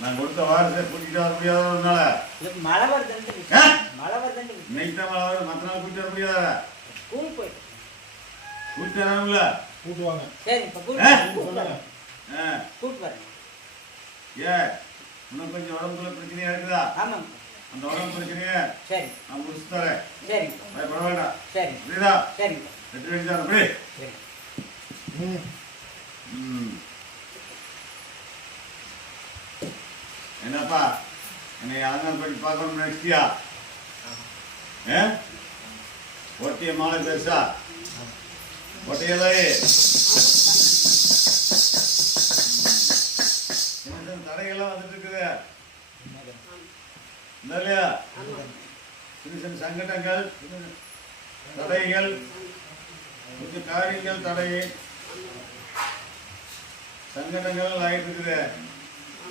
நான் கொடுத்த வாரத்தை கூட்டிட்டு வர முடியாதனால மழை வருது. மழை வருது. இன்னைக்கு தான் மழை வரும், மற்ற நாள் கூட்டிட்டு வர முடியாத. ஸ்கூல் போய் கூட்டிட்டு வராங்கள கூட்டுவாங்க. சரி இப்போ கூட்டு வரேன். ஏன் இன்னும் கொஞ்சம் உடம்புக்குள்ள பிரச்சனையா இருக்குதா? ஆமாம். அந்த உடம்பு பிரச்சனையை சரி நான் முடிச்சு தரேன். சரி பயப்பட வேண்டாம். சரி புரியுதா? சரி வெற்றி வேண்டியதான் அப்படி. சரி என்னப்பா என்னை அலங்காரம் பண்ணி பார்க்கணும்னு நினைச்சியா? ஒட்டிய மாலை பெருசா ஒட்டையதாயே தடைகள்லாம் வந்துட்டு இருக்குது இல்லையா? சின்ன சின்ன சங்கடங்கள் தடைகள் கொஞ்சம் காரியங்கள் தடை சங்கடங்கள் ஆகிட்டு இருக்குது.